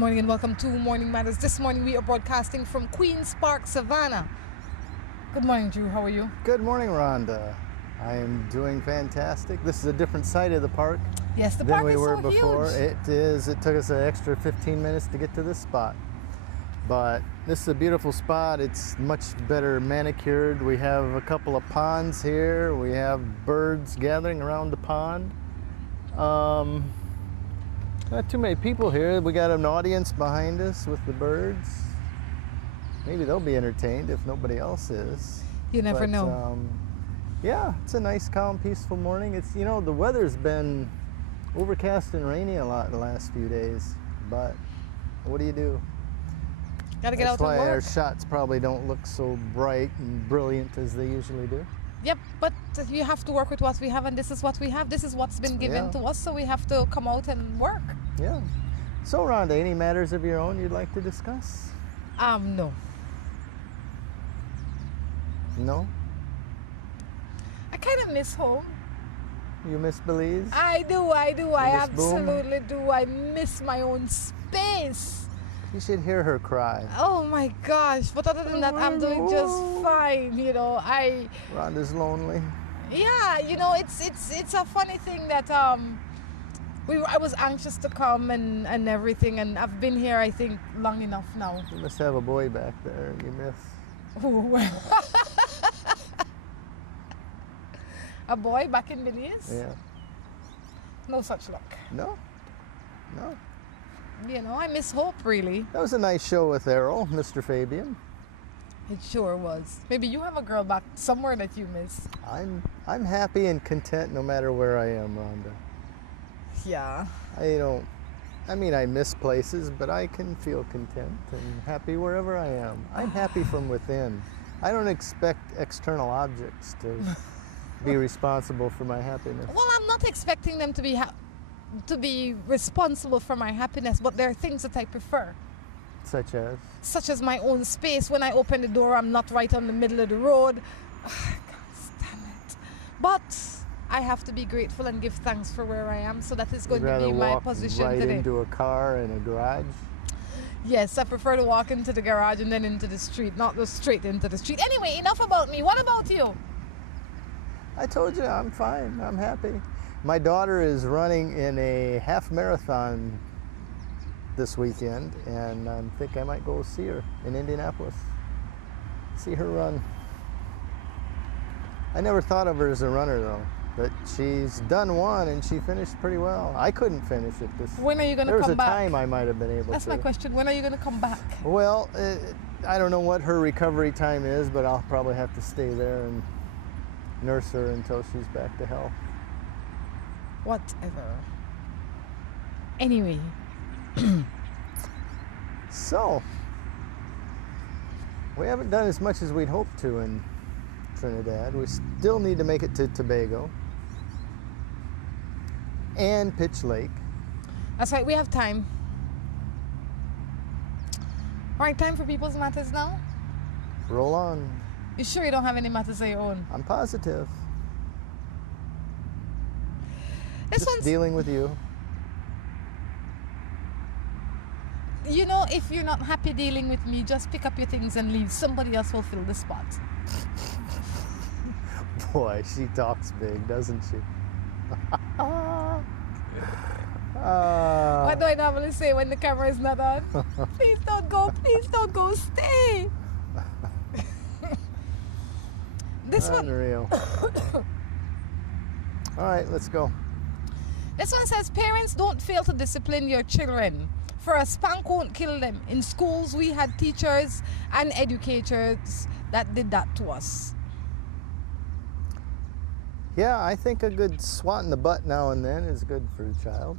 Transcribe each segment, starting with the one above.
morning and welcome to Morning Matters. This morning we are broadcasting from Queen's Park, Savannah. Good morning, Drew. How are you? Good morning, Rhonda. I am doing fantastic. This is a different side of the park Yes, the than park we is were so before. huge. It is. It took us an extra 15 minutes to get to this spot. But this is a beautiful spot. It's much better manicured. We have a couple of ponds here. We have birds gathering around the pond. Not too many people here. We got an audience behind us with the birds. Maybe they'll be entertained if nobody else is. You never know. Yeah, it's a nice, calm, peaceful morning. It's, you know, the weather's been overcast and rainy a lot in the last few days, but what do you do? Gotta get That's out why and our work. shots probably don't look so bright and brilliant as they usually do. Yep, but you have to work with what we have, and this is what we have. This is what's been given Yeah. to us, so we have to come out and work. Yeah. So, Rhonda, any matters of your own you'd like to discuss? No. No? I kind of miss home. You miss Belize? I do. I miss Boom? absolutely do. I miss my own space. You should hear her cry. Oh my gosh. But other than that, I'm doing just fine. You know, Rhonda's lonely. yeah, you know, it's a funny thing that I was anxious to come and everything, and I've been here I think long enough now. You must have a boy back there you miss. A boy back in Belize? Yeah. No such luck. No? No. You know, I miss Hope really. That was a nice show with Errol, Mr. Fabian. It sure was. Maybe you have a girl back somewhere that you miss. I'm happy and content no matter where I am, Rhonda. Yeah. I miss places, but I can feel content and happy wherever I am. I'm happy from within. I don't expect external objects to be responsible for my happiness. Well, I'm not expecting them to be responsible for my happiness, but there are things that I prefer. Such as? My own space. When I open the door, I'm not right on the middle of the road. I can't stand it. But I have to be grateful and give thanks for where I am. So that is going to be my position right today. into a car in a garage? Yes, I prefer to walk into the garage and then into the street, not go straight into the street. Anyway, enough about me. What about you? I told you, I'm fine. I'm happy. My daughter is running in a half marathon this weekend, and I think I might go see her in Indianapolis. See her run. I never thought of her as a runner, though. But she's done one, and she finished pretty well. I couldn't finish it. When are you going to There was come a back? time I might have been able to. That's my question. When are you going to come back? Well, I don't know what her recovery time is, but I'll probably have to stay there and nurse her until she's back to health. Whatever. Anyway. So, we haven't done as much as we'd hoped to in Trinidad. We still need to make it to Tobago and Pitch Lake. That's right, we have time. Right, time for People's Matters now? Roll on. You sure you don't have any matters of your own? I'm positive. This Just one's, dealing with you. you know, if you're not happy dealing with me, just pick up your things and leave. Somebody else will fill the spot. Boy, she talks big, doesn't she? What do I normally say when the camera is not on? Please don't go, stay. This one, Unreal. All right, let's go. this one says, parents don't fail to discipline your children. For a spank won't kill them. In schools, we had teachers and educators that did that to us. Yeah, I think a good swat in the butt now and then is good for a child.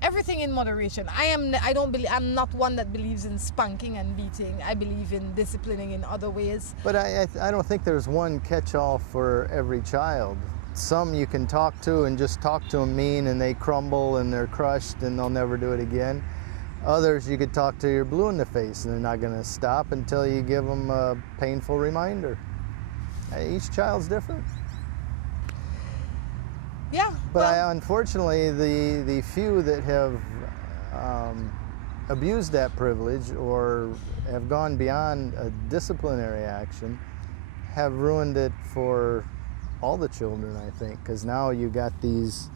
Everything in moderation. I'm not one that believes in spanking and beating. I believe in disciplining in other ways. But I don't think there's one catch-all for every child. Some you can talk to and just talk to them mean and they crumble and they're crushed and they'll never do it again. Others you could talk to, you're blue in the face and they're not going to stop until you give them a painful reminder. Each child's different. Yeah. But well, unfortunately, the few that have abused that privilege or have gone beyond a disciplinary action have ruined it for all the children, I think, because now you got these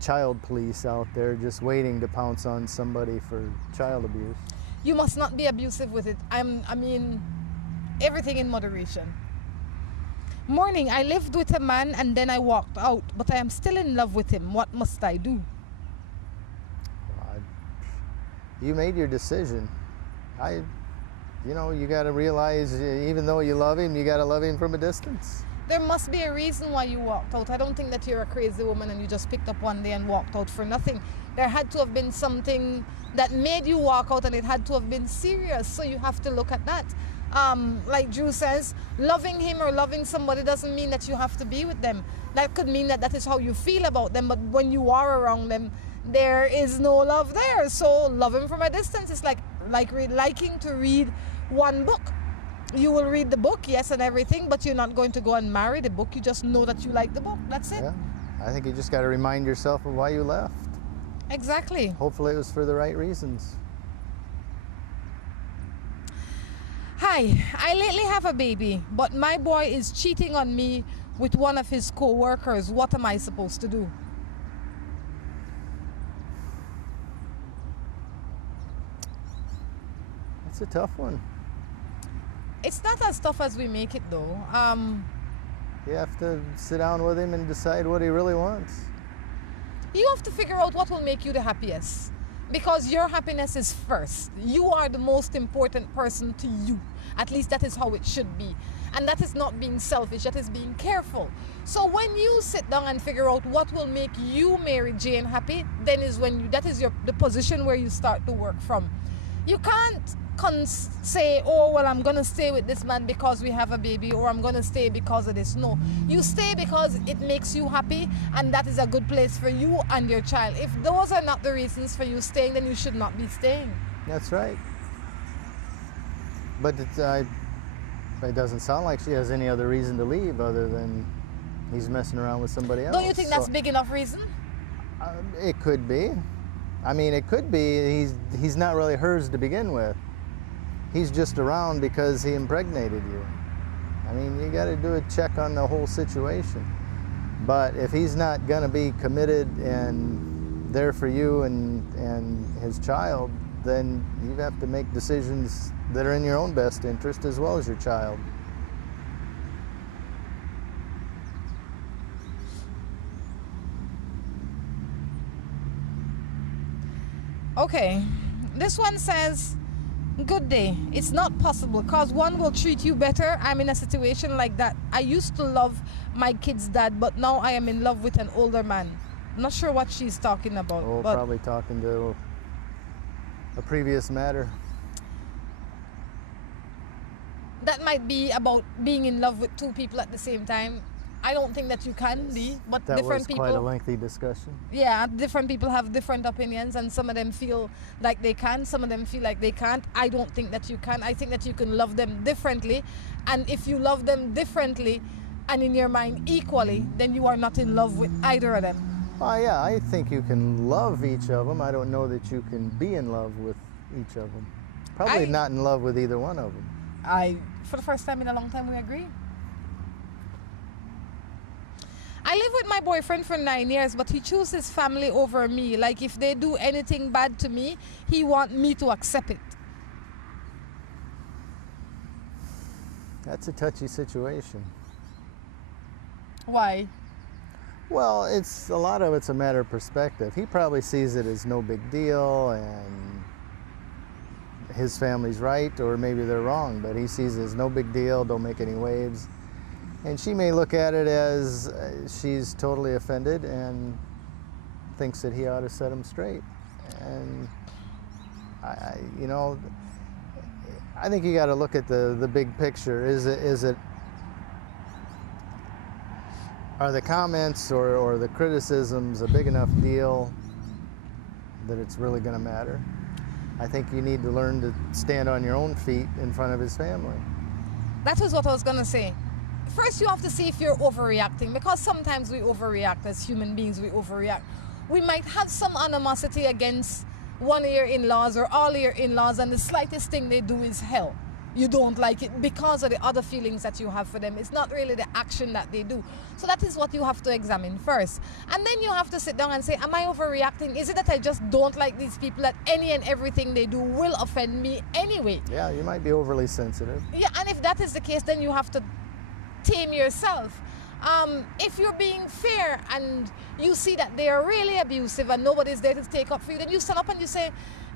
child police out there just waiting to pounce on somebody for child abuse. you must not be abusive with it. I mean, everything in moderation. Morning, I lived with a man and then I walked out, but I am still in love with him. What must I do? You made your decision. You got to realize, even though you love him, you got to love him from a distance. There must be a reason why you walked out. I don't think that you're a crazy woman and you just picked up one day and walked out for nothing. There had to have been something that made you walk out, and it had to have been serious. So you have to look at that. Like Drew says, loving him or loving somebody doesn't mean that you have to be with them. That could mean that that is how you feel about them, but when you are around them, there is no love there. So love him from a distance. It's like liking to read one book. You will read the book, yes, and everything, but you're not going to go and marry the book. You just know that you like the book. That's it. Yeah. I think you just got to remind yourself of why you left. Exactly. Hopefully it was for the right reasons. Hi, I lately have a baby, but my boy is cheating on me with one of his co-workers. What am I supposed to do? It's a tough one. It's not as tough as we make it, though. You have to sit down with him and decide what he really wants. You have to figure out what will make you the happiest, because your happiness is first. You are the most important person to you. At least that is how it should be. And that is not being selfish, that is being careful. So when you sit down and figure out what will make you, Mary Jane, happy, then is when the position where you start to work from. You can't say, oh, well, I'm going to stay with this man because we have a baby, or I'm going to stay because of this. No, you stay because it makes you happy, and that is a good place for you and your child. If those are not the reasons for you staying, then you should not be staying. That's right. But it doesn't sound like she has any other reason to leave other than he's messing around with somebody else. Don't you think that's big enough reason? It could be. I mean, it could be he's not really hers to begin with. He's just around because he impregnated you. I mean, you got to do a check on the whole situation. But if he's not going to be committed and there for you and his child, then you have to make decisions that are in your own best interest as well as your child. Okay, this one says, good day. It's not possible because one will treat you better. I'm in a situation like that. I used to love my kid's dad, but now I am in love with an older man. I'm not sure what she's talking about. Oh, but probably talking to a previous matter. that might be about being in love with two people at the same time. I don't think that you can be, but That different was people. quite a lengthy discussion. Yeah, different people have different opinions, and some of them feel like they can, some of them feel like they can't. I don't think that you can. I think that you can love them differently, and if you love them differently and in your mind equally, then you are not in love with either of them. Yeah, I think you can love each of them. I don't know that you can be in love with each of them. Probably not in love with either one of them. For the first time in a long time, we agree. I live with my boyfriend for 9 years, but he chooses family over me. Like, if they do anything bad to me, he wants me to accept it. That's a touchy situation. Why? Well, a lot of it's a matter of perspective. He probably sees it as no big deal and his family's right, or maybe they're wrong, but he sees it as no big deal, don't make any waves. And she may look at it as she's totally offended and thinks that he ought to set him straight. And I think you got to look at the big picture. Are the comments or the criticisms a big enough deal that it's really going to matter? I think you need to learn to stand on your own feet in front of his family. That was what I was going to say. first you have to see if you're overreacting, because sometimes we overreact as human beings. We overreact. We might have some animosity against one of your in-laws or all of your in-laws, and the slightest thing they do is hell. You don't like it because of the other feelings that you have for them. It's not really the action that they do. So that is what you have to examine first. And then you have to sit down and say, am I overreacting? Is it that I just don't like these people, that any and everything they do will offend me anyway? Yeah, you might be overly sensitive. Yeah, and if that is the case, then you have to tame yourself. If you're being fair and you see that they are really abusive and nobody's there to take up for you, then you stand up and you say,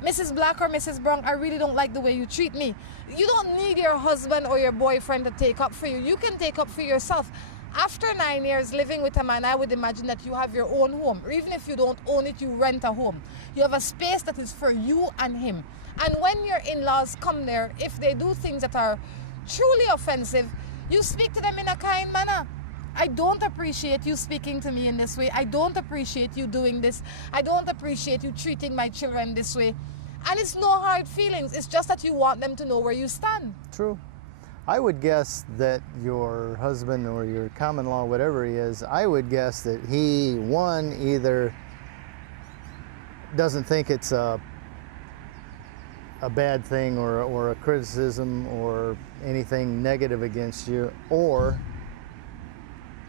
Mrs. Black or Mrs. Brown, I really don't like the way you treat me. You don't need your husband or your boyfriend to take up for you. You can take up for yourself. After 9 years living with a man, I would imagine that you have your own home. Or even if you don't own it, you rent a home. You have a space that is for you and him. And when your in-laws come there, if they do things that are truly offensive, you speak to them in a kind manner. I don't appreciate you speaking to me in this way. I don't appreciate you doing this. I don't appreciate you treating my children this way. And it's no hard feelings. It's just that you want them to know where you stand. True. I would guess that your husband or your common law, whatever he is, I would guess that he, one, either doesn't think it's a bad thing or a criticism or anything negative against you, or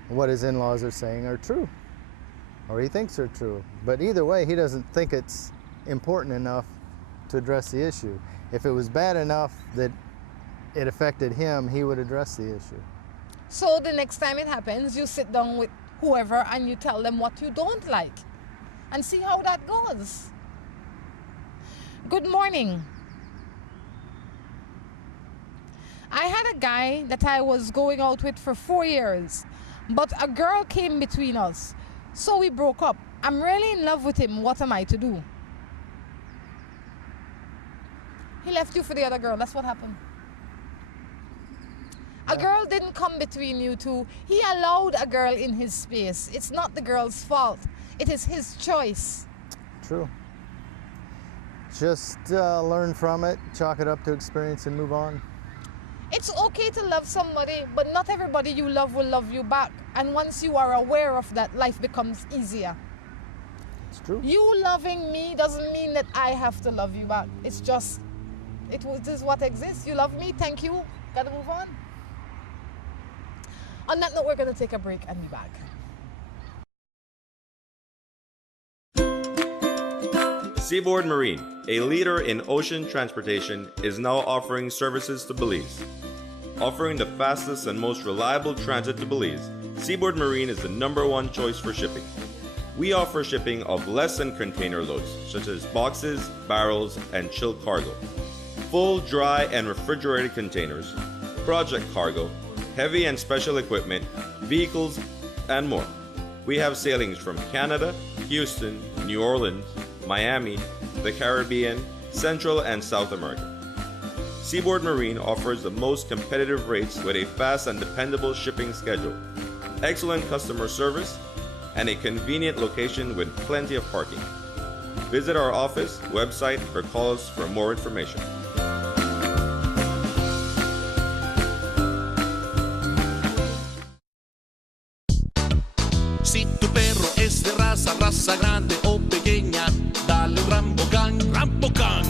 what his in-laws are saying are true, or he thinks are true. But either way, he doesn't think it's important enough to address the issue. If it was bad enough that it affected him, he would address the issue. So the next time it happens, you sit down with whoever and you tell them what you don't like and see how that goes. Good morning. I had a guy that I was going out with for 4 years, but a girl came between us, so we broke up. I'm really in love with him. What am I to do? He left you for the other girl. That's what happened. A girl didn't come between you two. He allowed a girl in his space. It's not the girl's fault. It is his choice. True. Just learn from it, chalk it up to experience, and move on. It's okay to love somebody, but not everybody you love will love you back. And once you are aware of that, life becomes easier. It's true. You loving me doesn't mean that I have to love you back. It's just, it is what exists. You love me, thank you. Gotta move on. On that note, we're gonna take a break and be back. Seaboard Marine, a leader in ocean transportation, is now offering services to Belize. Offering the fastest and most reliable transit to Belize, Seaboard Marine is the #1 choice for shipping. We offer shipping of less than container loads, such as boxes, barrels, and chilled cargo, full, dry, and refrigerated containers, project cargo, heavy and special equipment, vehicles, and more. We have sailings from Canada, Houston, New Orleans, Miami, the Caribbean, Central and South America. Seaboard Marine offers the most competitive rates with a fast and dependable shipping schedule, excellent customer service, and a convenient location with plenty of parking. Visit our office, website, or call us for more information. Si tu perro es de raza grande o pequeña, dale un Rambocan, Rambocan.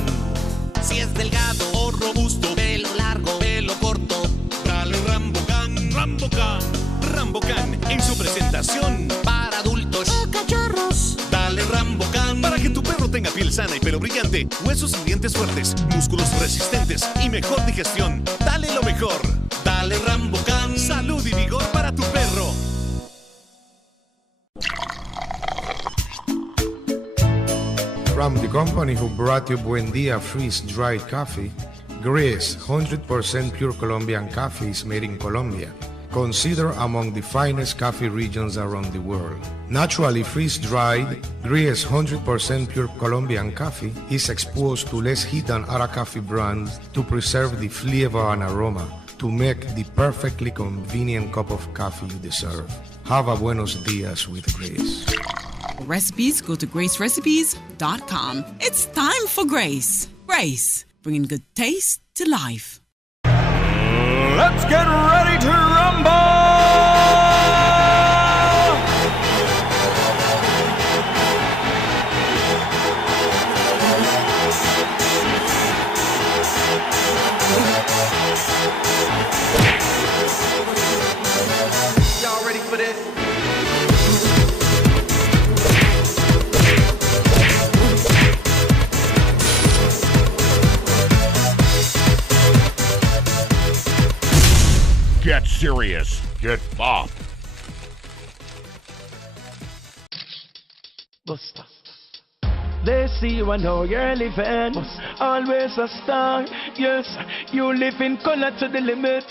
Si es delgado o robusto, pelo largo, pelo corto, dale un Rambocan, Rambocan. Rambocan en su presentación para adultos o cachorros. Dale Rambocan para que tu perro tenga piel sana y pelo brillante, huesos y dientes fuertes, músculos resistentes y mejor digestión. Dale lo mejor. Dale Rambocan. Salud y vigor para tu perro. From the company who brought you Buen Dia freeze-dried coffee, Gris 100% pure Colombian coffee is made in Colombia, considered among the finest coffee regions around the world. Naturally freeze-dried, Gris 100% pure Colombian coffee is exposed to less heat than other coffee brands to preserve the flavor and aroma to make the perfectly convenient cup of coffee you deserve. Have a buenos dias with Gris. Recipes, go to gracerecipes.com. It's time for Grace. Grace, bringing good taste to life. Let's get ready to rumble! serious. Get bopped. Buster. They see you and how you're living. Always a star. Yes, you live in color to the limit.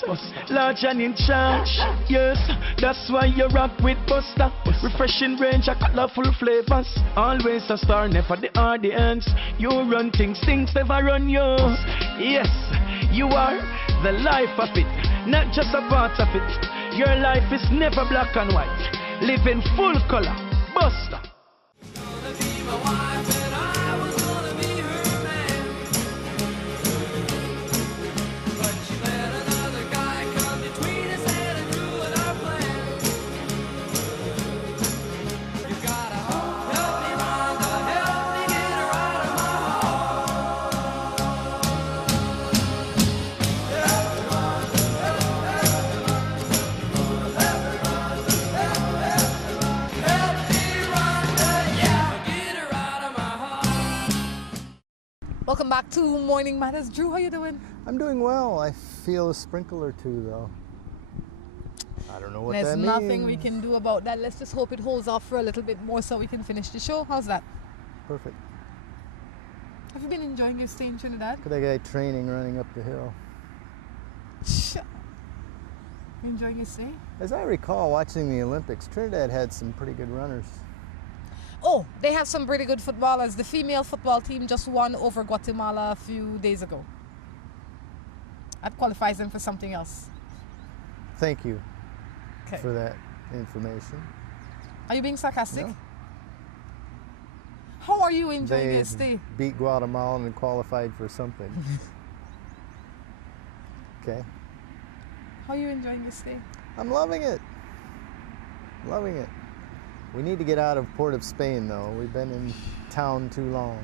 Large and in charge. Yes, that's why you rock with Buster. Refreshing range of colorful flavors. Always a star, never the audience. You run things never run you. Yes, you are the life of it, not just a part of it. Your life is never black and white. Live in full color. Buster. Welcome back to Morning Matters. Drew, how you doing? I'm doing well. I feel a sprinkle or two, though. I don't know what There's that means. nothing we can do about that. Let's just hope it holds off for a little bit more so we can finish the show. How's that? Perfect. Have you been enjoying your stay in Trinidad? Look at that guy training running up the hill. You enjoying your stay? As I recall, watching the Olympics, Trinidad had some pretty good runners. Oh, they have some pretty good footballers. The female football team just won over Guatemala a few days ago. That qualifies them for something else. Thank you Okay. for that information. Are you being sarcastic? No. How are you enjoying They your stay? beat Guatemala and qualified for something. Okay. How are you enjoying your stay? I'm loving it. Loving it. We need to get out of Port of Spain, though. We've been in town too long.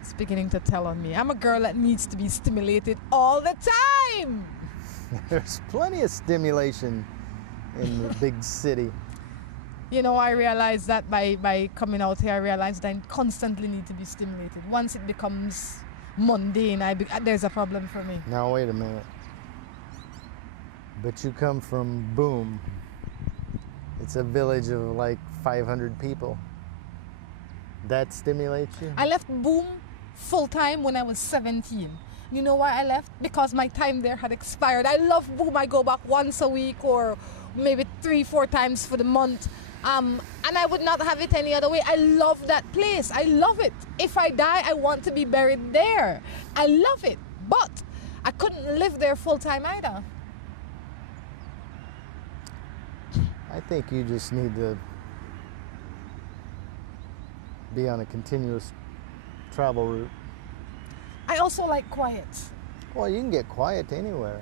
It's beginning to tell on me. I'm a girl that needs to be stimulated all the time. There's plenty of stimulation in the big city. You know, I realized that by coming out here, I realized that I constantly need to be stimulated. Once it becomes mundane, there's a problem for me. Now, wait a minute. But you come from Boom. It's a village of like 500 people. That stimulates you? I left Boom full-time when I was 17. You know why I left? Because my time there had expired. I love Boom. I go back once a week or maybe 3-4 times for the month. And I would not have it any other way. I love that place. I love it. If I die, I want to be buried there. I love it. But I couldn't live there full-time either. I think you just need to be on a continuous travel route. I also like quiet. Well, you can get quiet anywhere.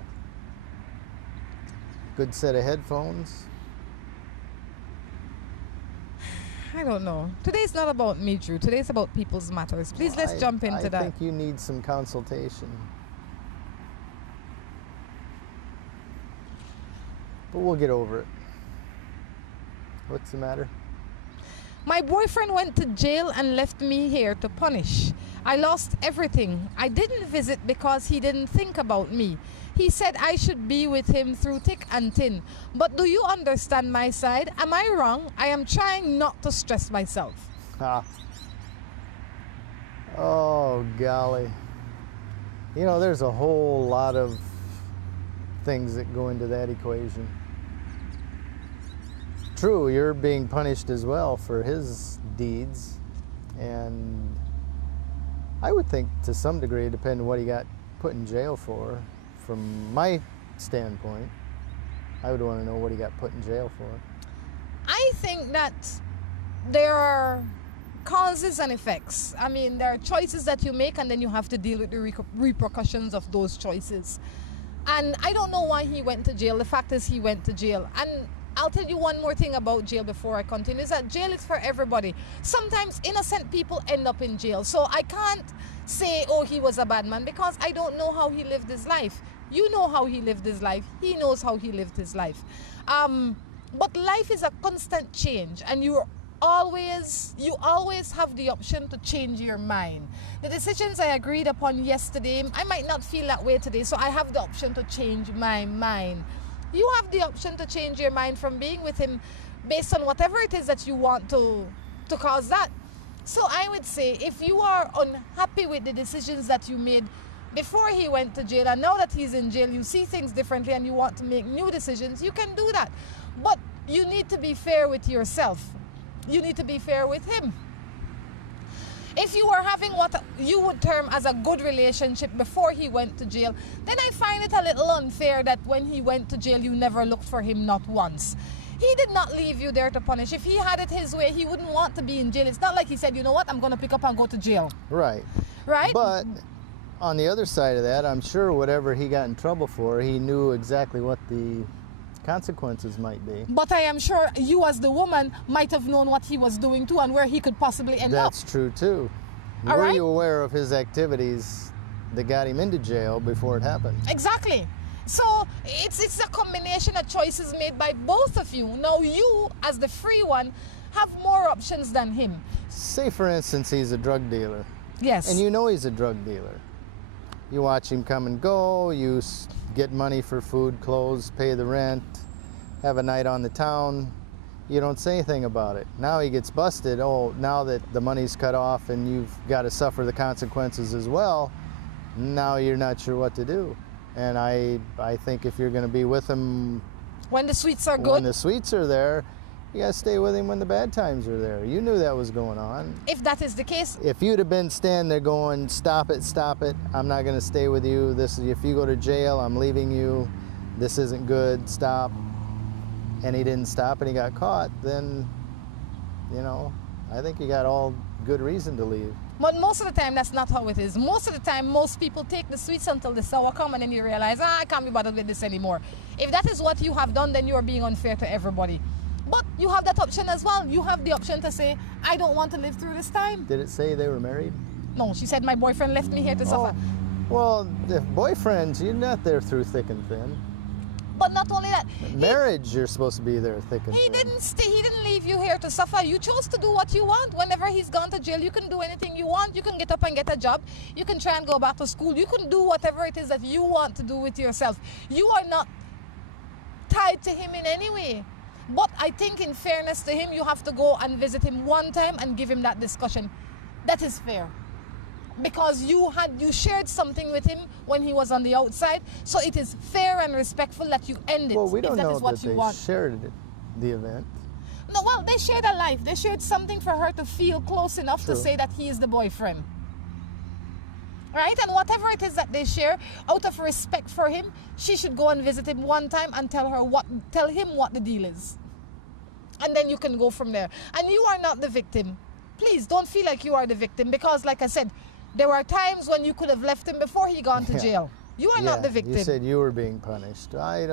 Good set of headphones. I don't know. Today's not about me, Drew. Today's about people's matters. Please, let's jump into that. I think you need some consultation. But we'll get over it. What's the matter? My boyfriend went to jail and left me here to punish. I lost everything. I didn't visit because he didn't think about me. He said I should be with him through thick and thin. But do you understand my side? Am I wrong? I am trying not to stress myself. Ah. Oh, golly. You know, there's a whole lot of things that go into that equation. True, you're being punished as well for his deeds, and I would think to some degree, depending on what he got put in jail for, from my standpoint, I would want to know what he got put in jail for. I think that there are causes and effects. I mean, there are choices that you make and then you have to deal with the repercussions of those choices. And I don't know why he went to jail. The fact is he went to jail. And I'll tell you one more thing about jail before I continue, is that jail is for everybody. Sometimes innocent people end up in jail. So I can't say, oh, he was a bad man, because I don't know how he lived his life. You know how he lived his life. He knows how he lived his life. But life is a constant change, and you're always have the option to change your mind. The decisions I agreed upon yesterday, I might not feel that way today, so I have the option to change my mind. You have the option to change your mind from being with him based on whatever it is that you want to cause that. So I would say, if you are unhappy with the decisions that you made before he went to jail, and now that he's in jail, you see things differently and you want to make new decisions, you can do that. But you need to be fair with yourself. You need to be fair with him. If you were having what you would term as a good relationship before he went to jail, then I find it a little unfair that when he went to jail, you never looked for him, not once. He did not leave you there to punish. If he had it his way, he wouldn't want to be in jail. It's not like he said, you know what, I'm going to pick up and go to jail. Right. Right? But on the other side of that, I'm sure whatever he got in trouble for, he knew exactly what the consequences might be. But I am sure you as the woman might have known what he was doing too and where he could possibly end up. That's true too. All Were right? you aware of his activities that got him into jail before it happened? Exactly. So it's a combination of choices made by both of you. Now you, as the free one, have more options than him. Say for instance he's a drug dealer. Yes. And you know he's a drug dealer. You watch him come and go, you get money for food, clothes, pay the rent, have a night on the town. You don't say anything about it. Now he gets busted. Oh, now that the money's cut off and you've got to suffer the consequences as well, now you're not sure what to do. And I think if you're going to be with him when the sweets are good, when the sweets are there, you got to stay with him when the bad times are there. You knew that was going on. if that is the case, If you'd have been standing there going, stop it, I'm not going to stay with you. If you go to jail, I'm leaving you. This isn't good, stop. And he didn't stop and he got caught, then, you know, I think you got all good reason to leave. but most of the time that's not how it is. Most of the time, most people take the sweets until the sour come and then you realize, I can't be bothered with this anymore. If that is what you have done, then you are being unfair to everybody. But you have that option as well. You have the option to say, I don't want to live through this time. Did it say they were married? No, she said my boyfriend left me here to suffer. Well, if boyfriends, you're not there through thick and thin. But not only that, Marriage, you're supposed to be there thick and he thin. didn't stay. He didn't leave you here to suffer. You chose to do what you want. Whenever he's gone to jail, you can do anything you want. You can get up and get a job. You can try and go back to school. You can do whatever it is that you want to do with yourself. You are not tied to him in any way. But I think in fairness to him, you have to go and visit him one time and give him that discussion. That is fair. Because you shared something with him when he was on the outside, so it is fair and respectful that you end it. Well, we if don't that know is what that you they want. shared the event. No, well, they shared a life. They shared something for her to feel close enough to True. say that he is the boyfriend. Right? And whatever it is that they share, out of respect for him, she should go and visit him one time and tell him what the deal is. And then you can go from there. And you are not the victim. Please don't feel like you are the victim, because like I said, there were times when you could have left him before he gone to jail. You are not the victim. You said you were being punished. I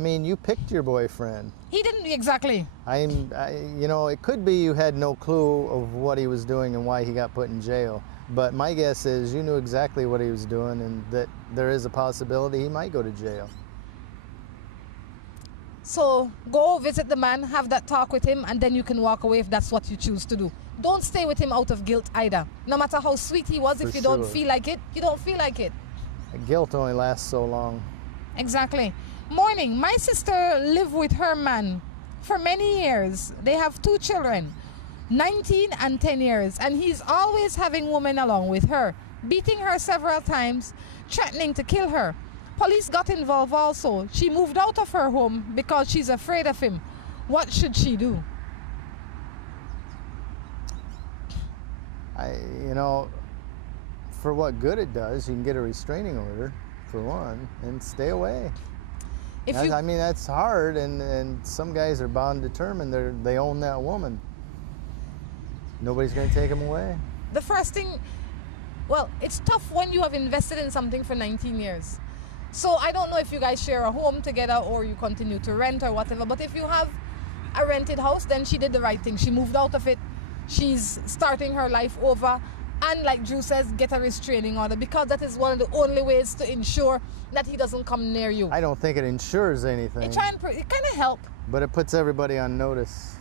mean, you picked your boyfriend. He didn't exactly. You know, it could be you had no clue of what he was doing and why he got put in jail. But my guess is you knew exactly what he was doing and that there is a possibility he might go to jail. So go visit the man, have that talk with him, and then you can walk away if that's what you choose to do. Don't stay with him out of guilt either. No matter how sweet he was, if For you don't sure. feel like it, you don't feel like it. Guilt only lasts so long. Exactly. Morning. My sister lived with her man for many years. They have 2 children, 19 and 10 years, and he's always having women along with her, beating her several times, threatening to kill her. Police got involved also. She moved out of her home because she's afraid of him. What should she do? You know, for what good it does, you can get a restraining order, for one, and stay away. I mean, that's hard, and some guys are bound and determined they own that woman. Nobody's going to take them away. The first thing, well, it's tough when you have invested in something for 19 years. So I don't know if you guys share a home together or you continue to rent or whatever, but if you have a rented house, then she did the right thing. She moved out of it. She's starting her life over. And like Drew says, get a restraining order, because that is one of the only ways to ensure that he doesn't come near you. I don't think it ensures anything. It kind of help. But it puts everybody on notice.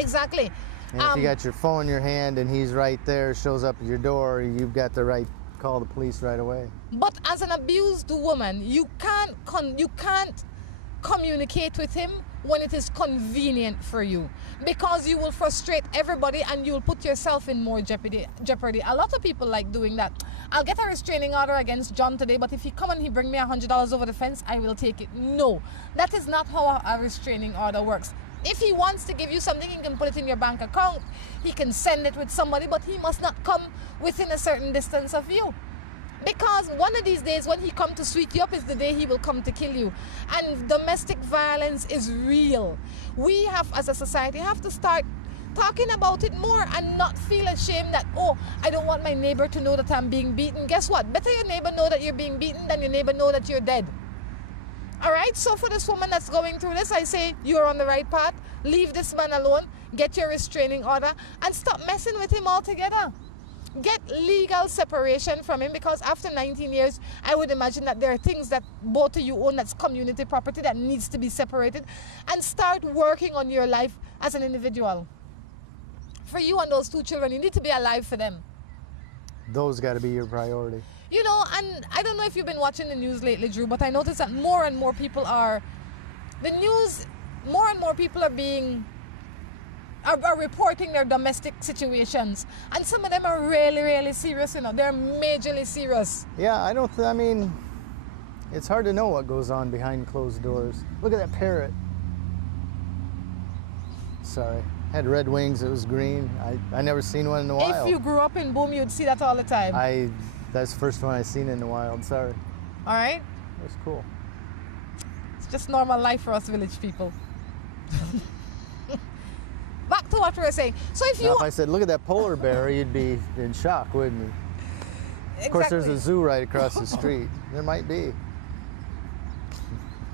Exactly. And if you got your phone in your hand and he's right there, shows up at your door, you've got the right to call the police right away. But as an abused woman, you can't communicate with him when it is convenient for you, because you will frustrate everybody and you'll put yourself in more jeopardy. A lot of people like doing that. I'll get a restraining order against John today, but if he come and he bring me $100 over the fence, I will take it. No, that is not how a restraining order works. If he wants to give you something, he can put it in your bank account. He can send it with somebody, but he must not come within a certain distance of you. Because one of these days when he come to sweet you up is the day he will come to kill you. And domestic violence is real. We have, as a society, have to start talking about it more and not feel ashamed that, oh, I don't want my neighbor to know that I'm being beaten. Guess what? Better your neighbor know that you're being beaten than your neighbor know that you're dead. All right, so for this woman that's going through this, I say you're on the right path. Leave this man alone, get your restraining order, and stop messing with him altogether. Get legal separation from him, because after 19 years, I would imagine that there are things that both of you own that's community property that needs to be separated, and start working on your life as an individual. For you and those 2 children, you need to be alive for them. Those got to be your priority. You know, and I don't know if you've been watching the news lately, Drew, but I noticed that more and more people are reporting their domestic situations. And some of them are really, really serious, you know. They're majorly serious. Yeah, I mean, it's hard to know what goes on behind closed doors. Look at that parrot. Sorry. Had red wings, it was green. I never seen one in the wild. If you grew up in Boom, you'd see that all the time. That's the first one I seen in the wild, sorry. All right? That's cool. It's just normal life for us village people. Back to what we were saying. So if Now, if I said, look at that polar bear, you'd be in shock, wouldn't you? Exactly. Of course, there's a zoo right across the street. There might be.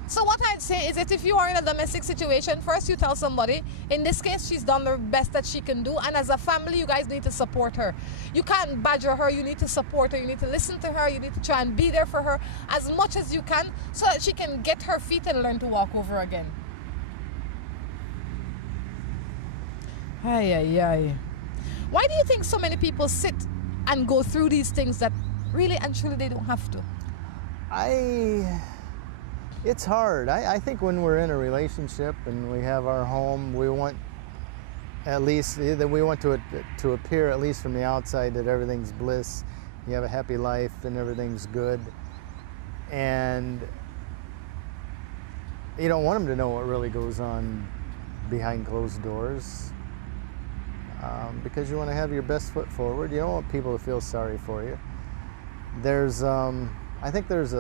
So what I'd say is that if you are in a domestic situation, first you tell somebody. In this case, she's done the best that she can do. And as a family, you guys need to support her. You can't badger her. You need to support her. You need to listen to her. You need to try and be there for her as much as you can so that she can get her feet and learn to walk over again. Ay, ay, ay. Why do you think so many people sit and go through these things that really and truly they don't have to? It's hard. I think when we're in a relationship and we have our home, we want to appear, at least from the outside, that everything's bliss. You have a happy life and everything's good. And you don't want them to know what really goes on behind closed doors, because you want to have your best foot forward. You don't want people to feel sorry for you. I think there's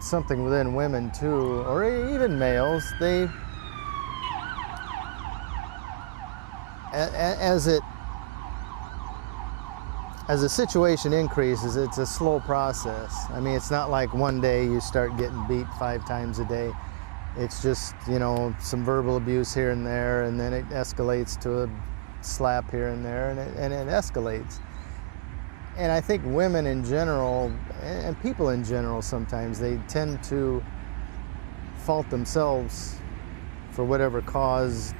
something within women too, or even males. As the situation increases, it's a slow process. I mean, it's not like one day you start getting beat 5 times a day. It's just, you know, some verbal abuse here and there, and then it escalates to a slap here and there, and it escalates. And I think women in general, and people in general sometimes, they tend to fault themselves for whatever caused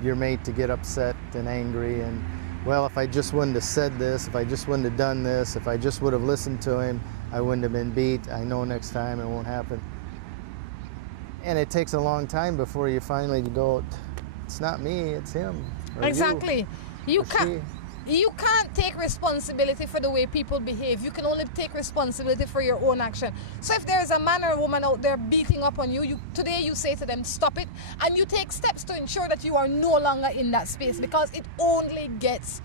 your mate to get upset and angry. And, well, if I just wouldn't have said this, if I just wouldn't have done this, if I just would have listened to him, I wouldn't have been beat. I know next time it won't happen. And it takes a long time before you finally go, it's not me, it's him. Exactly. You can't take responsibility for the way people behave. You can only take responsibility for your own action. So if there's a man or a woman out there beating up on you, today you say to them, stop it, and you take steps to ensure that you are no longer in that space, because it only gets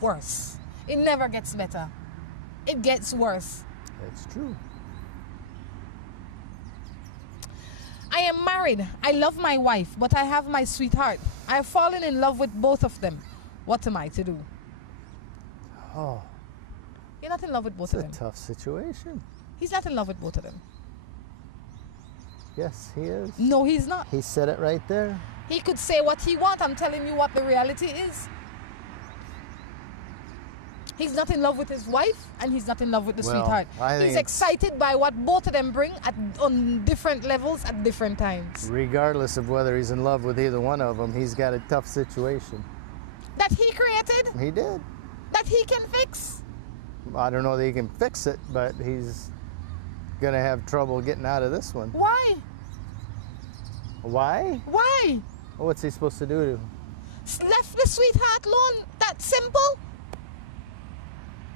worse. It never gets better. It gets worse. That's true. I am married. I love my wife, but I have my sweetheart. I have fallen in love with both of them. What am I to do? Oh. You're not in love with both of them. It's a tough situation. He's not in love with both of them. Yes, he is. No, he's not. He said it right there. He could say what he wants. I'm telling you what the reality is. He's not in love with his wife, and he's not in love with the sweetheart. I think He's excited by what both of them bring on different levels at different times. Regardless of whether he's in love with either one of them, he's got a tough situation. That he created, He did. that he can fix. I don't know that he can fix it, but he's going to have trouble getting out of this one. Why? Why? Why? Well, what's he supposed to do? Left the sweetheart alone? That simple?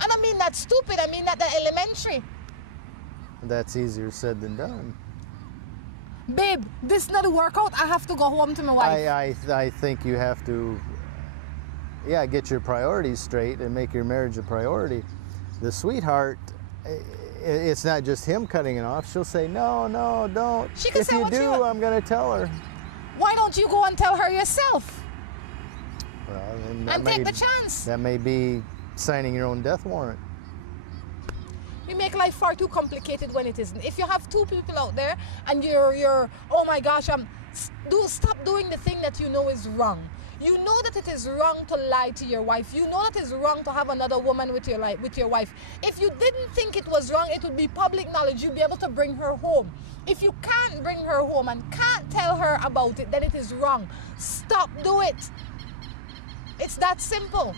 I don't mean that stupid, I mean that elementary. That's easier said than done. Babe, this not a workout. I have to go home to my wife. I think you have to, get your priorities straight and make your marriage a priority. The sweetheart, it's not just him cutting it off. She'll say, no, don't. She can if say you what do, she wants. I'm going to tell her. Why don't you go and tell her yourself? Well, And take the chance. That may be signing your own death warrant. You make life far too complicated when it isn't. If you have two people out there and you're oh my gosh, stop doing the thing that you know is wrong. You know that it is wrong to lie to your wife. You know that it is wrong to have another woman with your wife. If you didn't think it was wrong, it would be public knowledge. You'd be able to bring her home. If you can't bring her home and can't tell her about it, then it is wrong. Stop doing it. It's that simple.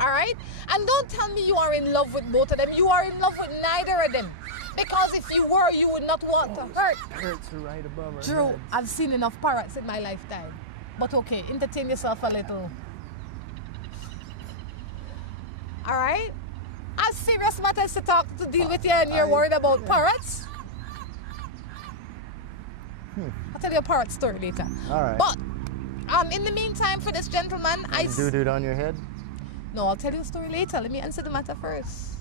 All right? And don't tell me you are in love with both of them. You are in love with neither of them. Because if you were, you would not want to hurt. Parrots are right above her Drew, head. I've seen enough parrots in my lifetime. But okay, entertain yourself a little. All right? I have serious matters to deal with you, and you're worried about parrots? I'll tell you a parrot story later. All right. But in the meantime, for this gentleman, Doo-doo on your head? No, I'll tell you a story later. Let me answer the matter first.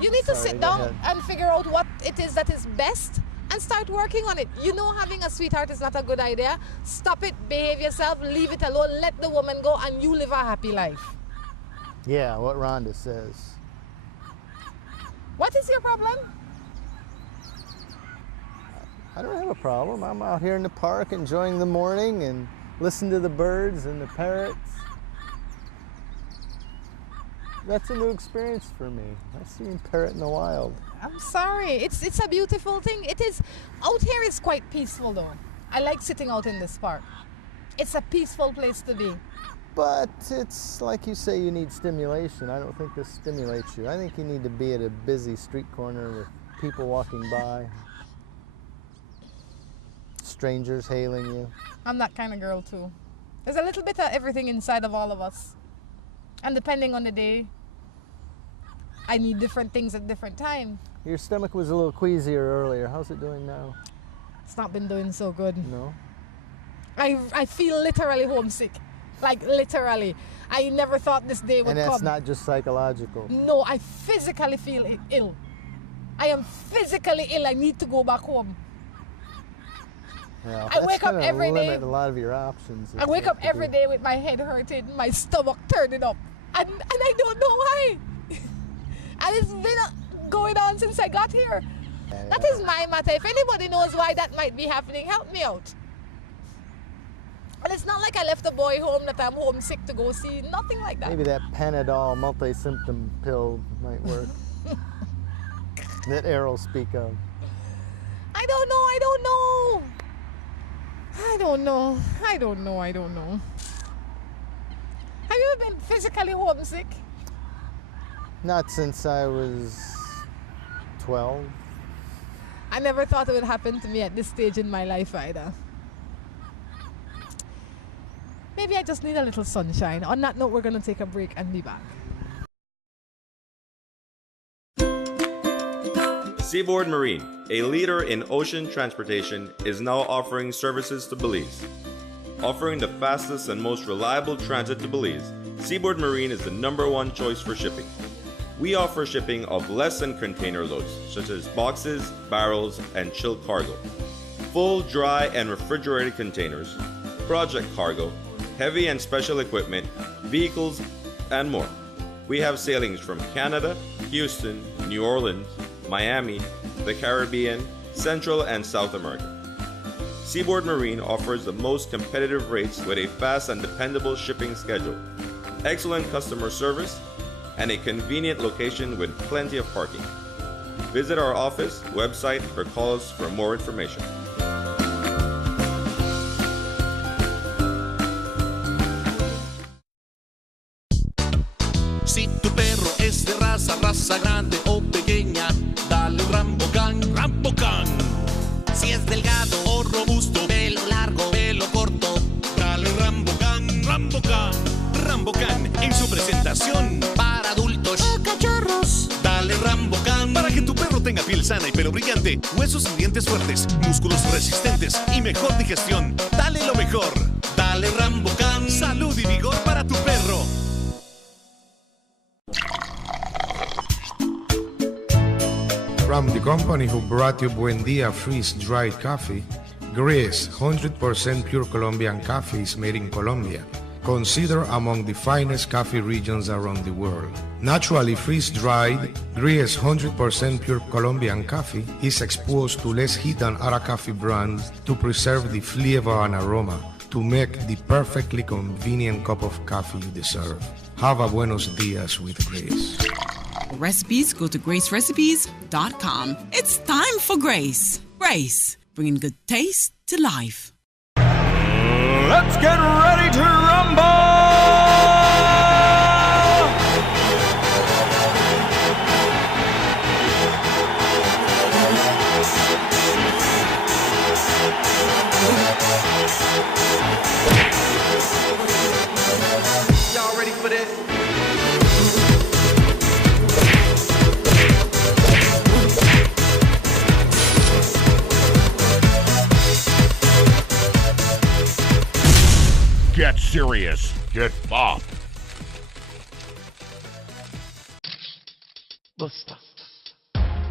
You need to Sorry, sit go down ahead. and figure out what it is that is best and start working on it. You know having a sweetheart is not a good idea. Stop it, behave yourself, leave it alone, let the woman go, and you live a happy life. Yeah, what Rhonda says. What is your problem? I don't have a problem. I'm out here in the park enjoying the morning and listen to the birds and the parrots. That's a new experience for me. I've seen parrot in the wild. I'm sorry. It's a beautiful thing. It is. Out here is quite peaceful though. I like sitting out in this park. It's a peaceful place to be. But it's like you say, you need stimulation. I don't think this stimulates you. I think you need to be at a busy street corner with people walking by, strangers hailing you. I'm that kind of girl too. There's a little bit of everything inside of all of us. And depending on the day, I need different things at different times. Your stomach was a little queasier earlier. How's it doing now? It's not been doing so good. No? I feel literally homesick. Like literally. I never thought this day would And that's come. not just psychological. No, I physically feel ill. I am physically ill. I need to go back home. Yeah, I wake up that's every gonna day. limit a lot of your options. I wake up every day with my head hurting, my stomach turning up. And I don't know why. And it's been going on since I got here. That is my matter. If anybody knows why that might be happening, help me out. And it's not like I left the boy home that I'm homesick to go see. Nothing like that. Maybe that Panadol multi-symptom pill might work. That Errol speak of. I don't know. I don't know. Have you ever been physically homesick? Not since I was 12. I never thought it would happen to me at this stage in my life either. Maybe I just need a little sunshine. On that note, we're going to take a break and be back. Seaboard Marine, a leader in ocean transportation, is now offering services to Belize. Offering the fastest and most reliable transit to Belize, Seaboard Marine is the #1 choice for shipping. We offer shipping of less than container loads, such as boxes, barrels, and chilled cargo, full, dry, and refrigerated containers, project cargo, heavy and special equipment, vehicles, and more. We have sailings from Canada, Houston, New Orleans, Miami, the Caribbean, Central and South America. Seaboard Marine offers the most competitive rates with a fast and dependable shipping schedule. excellent customer service, and a convenient location with plenty of parking. Visit our office, website, or call us for more information. Si tu perro es de raza grande o pequeña, dale Rambocan, Rambocan. Si es delgado o robusto, pelo largo, pelo corto, dale Rambocan, Rambocan. Rambocan en su presentación para adultos o cachorros. Dale Rambocan para que tu perro tenga piel sana y pelo brillante, huesos y dientes fuertes, músculos resistentes y mejor digestión. Dale lo mejor. Dale Rambocan. Salud y vigor para tu perro. From the company who brought you Buendia freeze-dried coffee, Gris 100% pure Colombian coffee is made in Colombia, considered among the finest coffee regions around the world. Naturally freeze-dried, Gris 100% pure Colombian coffee is exposed to less heat than other coffee brands to preserve the flavor and aroma to make the perfectly convenient cup of coffee you deserve. Have a buenos dias with Grace. For recipes, go to gracerecipes.com. It's time for Grace. Grace, bringing good taste to life. Let's get ready to rumble! Y'all ready for this? Get serious. Get bopped. Buster.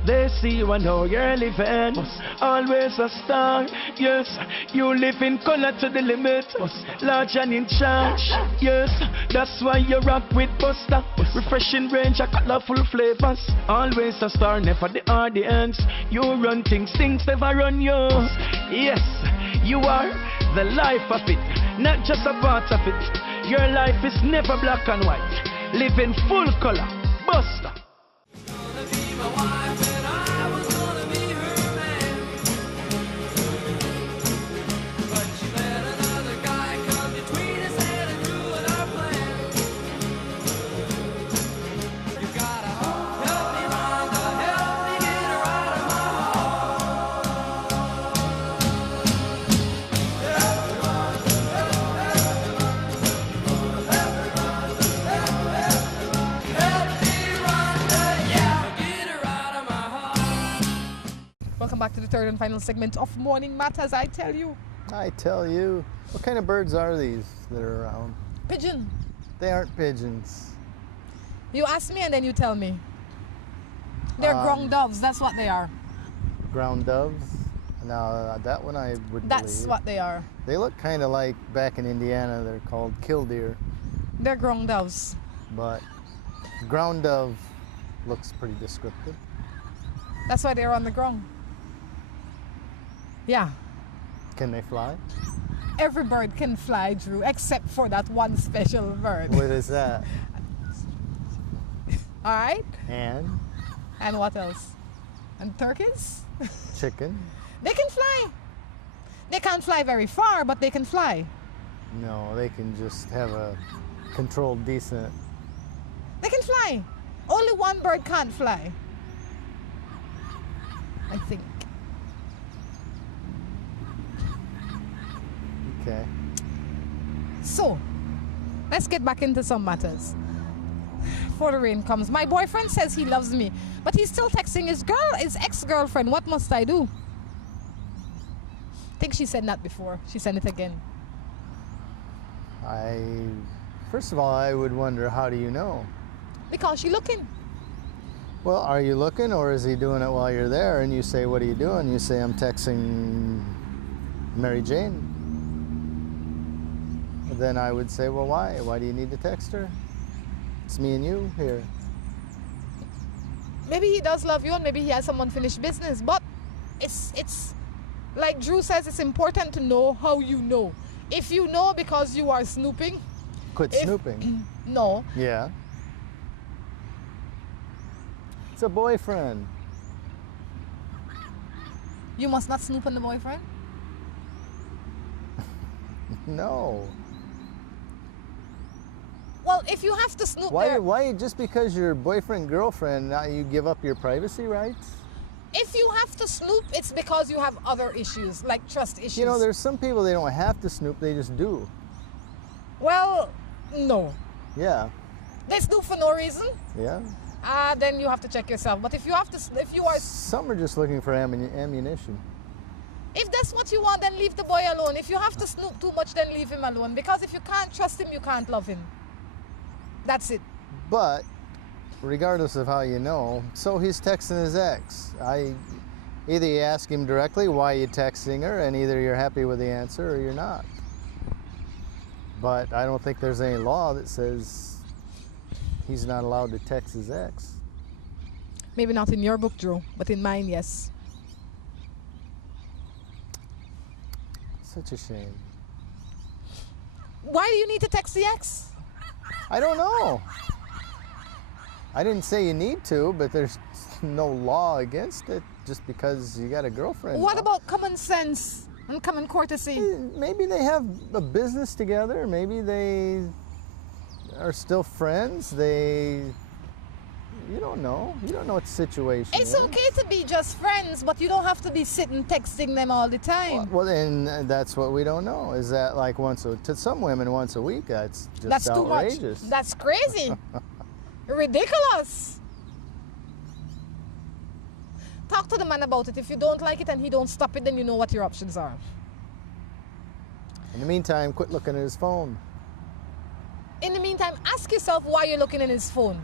They see you and how you're living. Always a star. Yes, you live in color to the limit. Large and in charge. Yes, that's why you rock with Buster. Refreshing range of colorful flavors. Always a star, never the audience. You run things never run you. Yes, you are the life of it, not just a part of it. Your life is never black and white. Live in full color. Buster. Welcome back to the third and final segment of Morning Matters. I tell you. I tell you. What kind of birds are these that are around? Pigeon. They aren't pigeons. You ask me and then you tell me. They're ground doves. That's what they are. Ground doves? Now, that one I would That's believe. what they are. They look kind of like back in Indiana, they're called killdeer. They're ground doves. But ground dove looks pretty descriptive. That's why they're on the ground. Yeah. Can they fly? Every bird can fly, Drew, except for that one special bird. What is that? All right. And? And what else? And turkeys? Chicken? They can fly. They can't fly very far, but they can fly. No, they can just have a controlled descent. They can fly. Only one bird can't fly, I think. Okay. So, let's get back into some matters. Before the rain comes, my boyfriend says he loves me, but he's still texting his ex-girlfriend. What must I do? I think she said that before. She said it again. First of all, I would wonder, how do you know? Because she looking. Well, are you looking, or is he doing it while you're there? And you say, what are you doing? You say, I'm texting Mary Jane. Then I would say, well, why? Why do you need to text her? It's me and you here. Maybe he does love you, and maybe he has some unfinished business, but it's like Drew says, it's important to know how you know. If you know because you are snooping, Quit snooping. No. Yeah. It's a boyfriend. You must not snoop on the boyfriend? No. Well, if you have to snoop there... Why just because you're boyfriend, girlfriend, now you give up your privacy rights? If you have to snoop, it's because you have other issues, like trust issues. You know, there's some people, they don't have to snoop, they just do. Well, no. Yeah. They snoop for no reason? Yeah. Then you have to check yourself. But if you have to, if you are... Some are just looking for ammunition. If that's what you want, then leave the boy alone. If you have to snoop too much, then leave him alone. Because if you can't trust him, you can't love him. That's it. But, regardless of how you know, so he's texting his ex. Either you ask him directly why you texting her, and either you're happy with the answer or you're not. But I don't think there's any law that says he's not allowed to text his ex. Maybe not in your book, Drew, but in mine, yes. Such a shame. Why do you need to text the ex? I don't know. I didn't say you need to, but there's no law against it just because you got a girlfriend. What about common sense and common courtesy? Maybe they have a business together. Maybe they are still friends. You don't know. You don't know what the situation is. It's okay to be just friends, but you don't have to be sitting texting them all the time. Well, and that's what we don't know. Is that like to some women once a week? That's just That's outrageous. too much. That's crazy. Ridiculous. Talk to the man about it. If you don't like it and he don't stop it, then you know what your options are. In the meantime, quit looking at his phone. In the meantime, ask yourself why you're looking at his phone.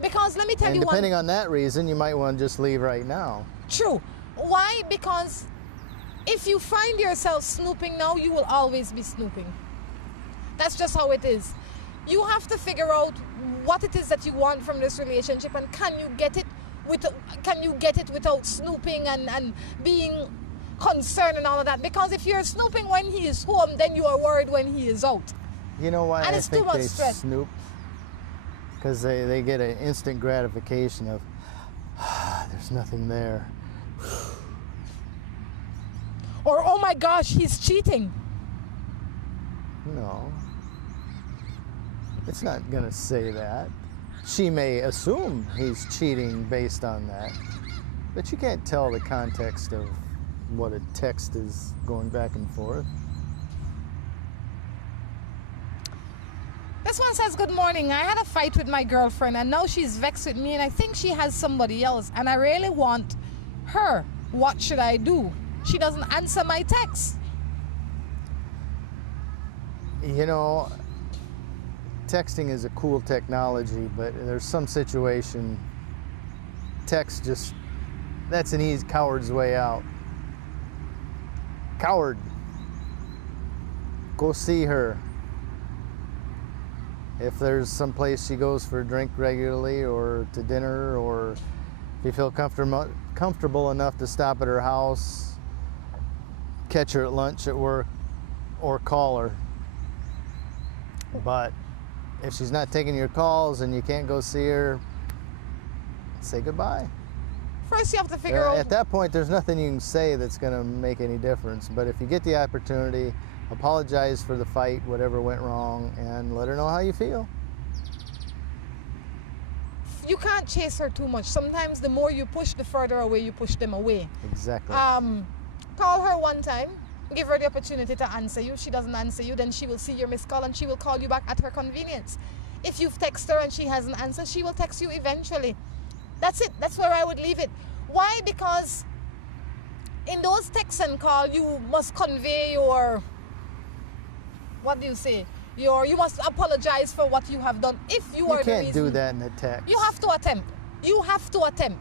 Because let me tell you one... depending on that reason, you might want to just leave right now. True. Why? Because if you find yourself snooping now, you will always be snooping. That's just how it is. You have to figure out what it is that you want from this relationship, and can you get it without snooping and being concerned and all of that? Because if you're snooping when he is home, then you are worried when he is out. You know why and I it's think too much they stress. snoop? Because they get an instant gratification of, there's nothing there. Or, oh my gosh, he's cheating. No. It's not going to say that. She may assume he's cheating based on that. But you can't tell the context of what a text is going back and forth. This one says, good morning. I had a fight with my girlfriend and now she's vexed with me and I think she has somebody else and I really want her. What should I do? She doesn't answer my texts. You know, texting is a cool technology, but there's some situation, text just, that's an easy coward's way out. Coward. Go see her. If there's some place she goes for a drink regularly or to dinner, or if you feel comfortable enough to stop at her house, catch her at lunch at work, or call her. But if she's not taking your calls and you can't go see her, say goodbye. First you have to figure out... At that point, there's nothing you can say that's going to make any difference. But if you get the opportunity, apologize for the fight, whatever went wrong, and let her know how you feel. You can't chase her too much. Sometimes the more you push, the further away you push them away. Exactly. Call her one time, give her the opportunity to answer you. She doesn't answer you, then she will see your missed call and she will call you back at her convenience. If you've texted her and she hasn't answered, she will text you eventually. That's it. That's where I would leave it. Why? Because in those texts and calls, you must convey your... What do you say? You must apologize for what you have done. If you are the reason. You can't do that in a text. You have to attempt. You have to attempt.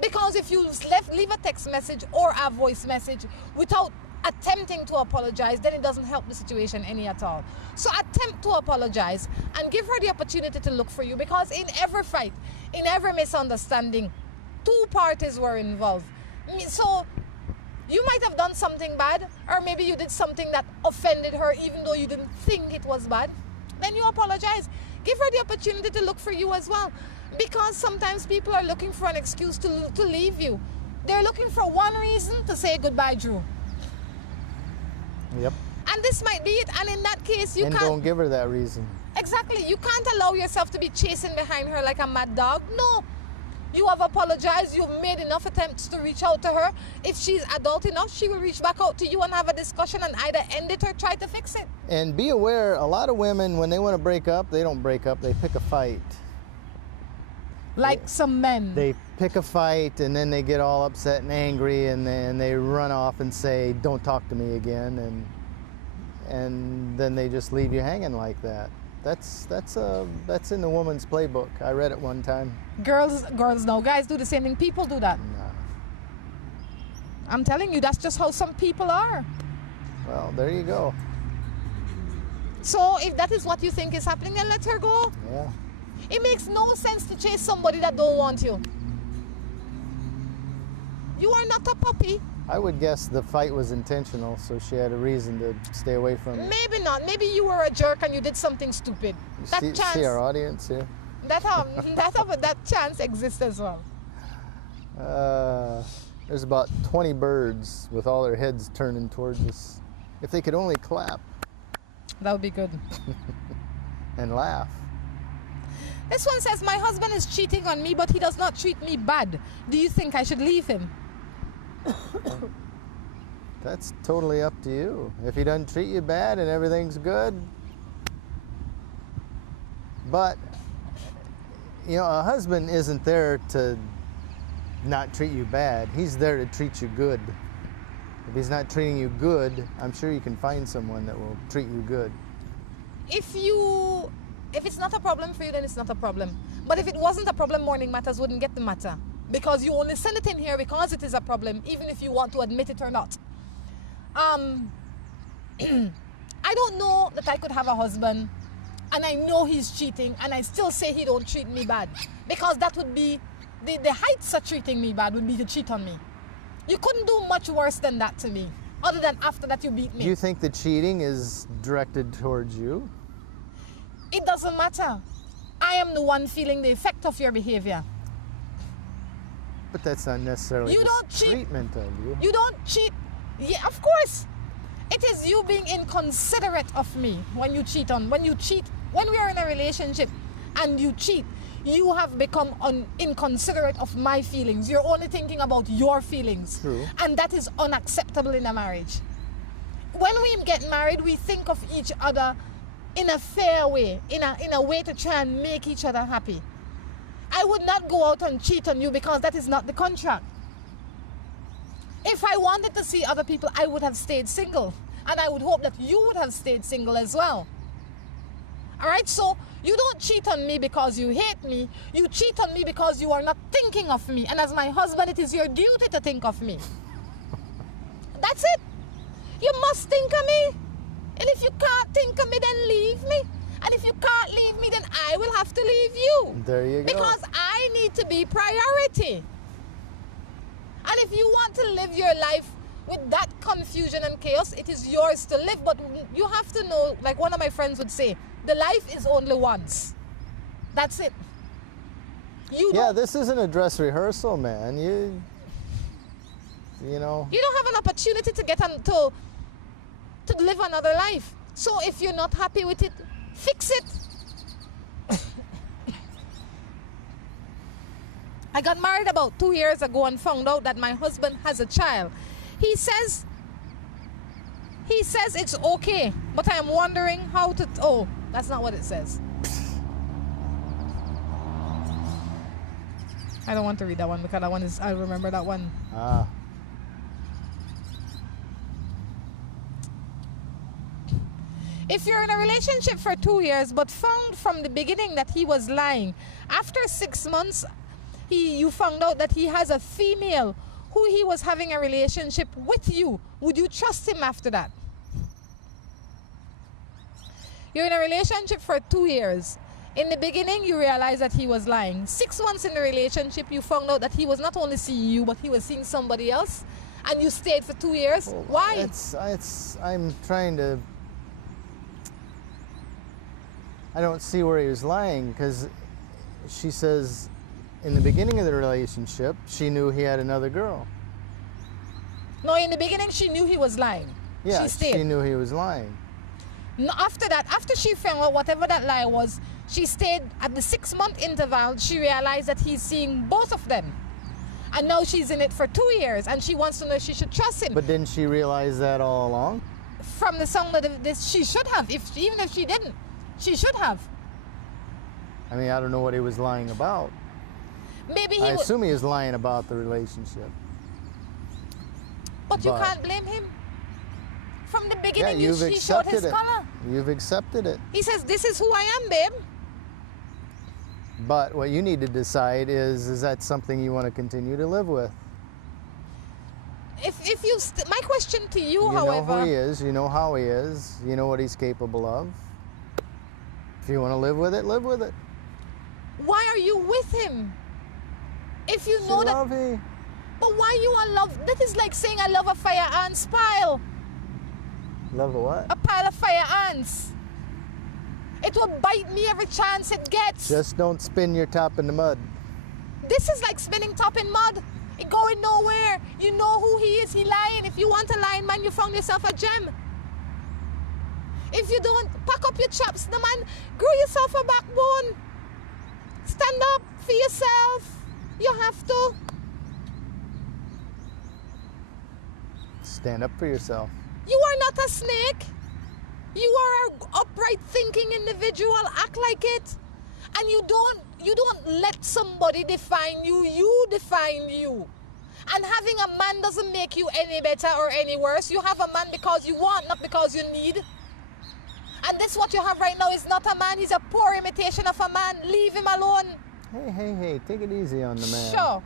Because if you leave a text message or a voice message without attempting to apologize, then it doesn't help the situation any at all. So attempt to apologize and give her the opportunity to look for you, because in every fight, in every misunderstanding, two parties were involved. So You might have done something bad, or maybe you did something that offended her even though you didn't think it was bad. Then you apologize. Give her the opportunity to look for you as well. Because sometimes people are looking for an excuse to leave you. They're looking for one reason to say goodbye, Drew. Yep. And this might be it. And in that case, you and can't... don't give her that reason. Exactly. You can't allow yourself to be chasing behind her like a mad dog. No. You have apologized. You've made enough attempts to reach out to her. If she's adult enough, she will reach back out to you and have a discussion and either end it or try to fix it. And be aware, a lot of women, when they want to break up, they don't break up. They pick a fight. Like some men. They pick a fight and then they get all upset and angry and then they run off and say, don't talk to me again. And then they just leave you hanging like that. That's in the woman's playbook. I read it one time. Girls no. Guys do the same thing. People do that. No. I'm telling you, that's just how some people are. Well, there you go. So if that is what you think is happening, then let her go. Yeah. It makes no sense to chase somebody that don't want you. You are not a puppy. I would guess the fight was intentional, so she had a reason to stay away from it. Maybe not. Maybe you were a jerk and you did something stupid. See our audience here? That chance exists as well. There's about 20 birds with all their heads turning towards us. If they could only clap. That would be good. And laugh. This one says, my husband is cheating on me, but he does not treat me bad. Do you think I should leave him? That's totally up to you. If he doesn't treat you bad and everything's good. But, you know, a husband isn't there to not treat you bad. He's there to treat you good. If he's not treating you good, I'm sure you can find someone that will treat you good. If it's not a problem for you, then it's not a problem. But if it wasn't a problem, Morning Matters wouldn't get the matter. Because you only send it in here because it is a problem, even if you want to admit it or not. I don't know that I could have a husband and I know he's cheating and I still say he don't treat me bad. Because that would be, the heights of treating me bad would be to cheat on me. You couldn't do much worse than that to me, other than after that you beat me. Do you think the cheating is directed towards you? It doesn't matter. I am the one feeling the effect of your behavior. But that's not necessarily You don't cheat. treatment of you. You don't cheat. Yeah, of course. It is you being inconsiderate of me when you cheat. When we are in a relationship and you cheat, you have become inconsiderate of my feelings. You're only thinking about your feelings. True. And that is unacceptable in a marriage. When we get married, we think of each other in a fair way, in a way to try and make each other happy. I would not go out and cheat on you because that is not the contract. If I wanted to see other people, I would have stayed single. And I would hope that you would have stayed single as well. All right, so you don't cheat on me because you hate me. You cheat on me because you are not thinking of me. And as my husband, it is your duty to think of me. That's it. You must think of me. And if you can't think of me, then leave me. And if you can't leave me, then I will have to leave you. There you go. Because I need to be priority. And if you want to live your life with that confusion and chaos, it is yours to live. But you have to know, like one of my friends would say, the life is only once. That's it. This isn't a dress rehearsal, man. You know. You don't have an opportunity to get on to live another life. So if you're not happy with it, fix it. I got married about 2 years ago and found out that my husband has a child. He says it's okay, but I am wondering how to... Oh, that's not what it says. I don't want to read that one because that one is... I remember that one. Ah. If you're in a relationship for 2 years but found from the beginning that he was lying, after 6 months, you found out that he has a female who he was having a relationship with you, would you trust him after that? You're in a relationship for 2 years. In the beginning, you realized that he was lying. 6 months in the relationship, you found out that he was not only seeing you, but he was seeing somebody else. And you stayed for 2 years? Well, Why? I'm trying to. I don't see where he was lying, because she says in the beginning of the relationship, she knew he had another girl. No, in the beginning, she knew he was lying. Yeah, she stayed. she knew he was lying. No, after that, after she found out whatever that lie was, she stayed at the 6-month interval. She realized that he's seeing both of them. And now she's in it for 2 years, and she wants to know if she should trust him. But didn't she realize that all along? From the sound of this, she should have. Even if she didn't, she should have. I mean, I don't know what he was lying about. Maybe I assume he was lying about the relationship. But you can't blame him. From the Yeah, beginning, you've he showed accepted his it. color. You've accepted it. He says, this is who I am, babe. But what you need to decide is that something you want to continue to live with? If you, my question to you, You however, know who he is, you know how he is, you know what he's capable of. If you want to live with it, live with it. why are you with him? If you know that, Lovey. but why you are love? That is like saying I love a fire ants pile. Love a what? A pile of fire ants. It will bite me every chance it gets. Just don't spin your top in the mud. This is like spinning top in mud. It going nowhere. You know who he is. He lying. If you want a lying man, you found yourself a gem. If you don't, pack up your chops. The man, grow yourself a backbone. Stand up for yourself. You have to. Stand up for yourself. You are not a snake. You are an upright thinking individual. Act like it. And you don't let somebody define you. You define you. And having a man doesn't make you any better or any worse. You have a man because you want, not because you need. And this what you have right now is not a man. He's a poor imitation of a man. Leave him alone. Hey, take it easy on the man. Sure.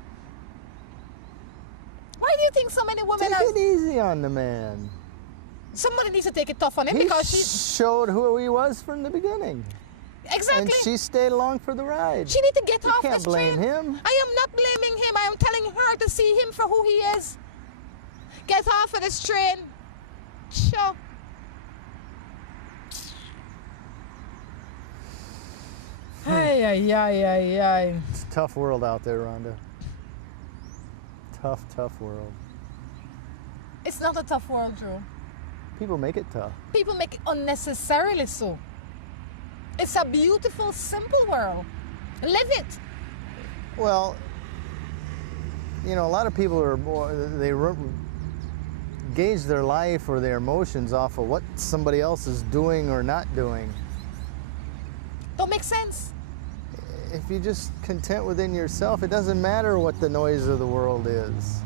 Why do you think so many women Take it easy on the man. Somebody needs to take it tough on him He because she... showed who he was from the beginning. Exactly. And she stayed along for the ride. She need to get You off can't this blame train. him. I am not blaming him. I am telling her to see him for who he is. Get off of this train. Sure. Ay. It's a tough world out there, Rhonda. Tough world. It's not a tough world, Drew. People make it tough. People make it unnecessarily so. It's a beautiful, simple world. Live it. Well, you know, a lot of people are gauge their life or their emotions off of what somebody else is doing or not doing. Don't make sense. If you're just content within yourself, it doesn't matter what the noise of the world is.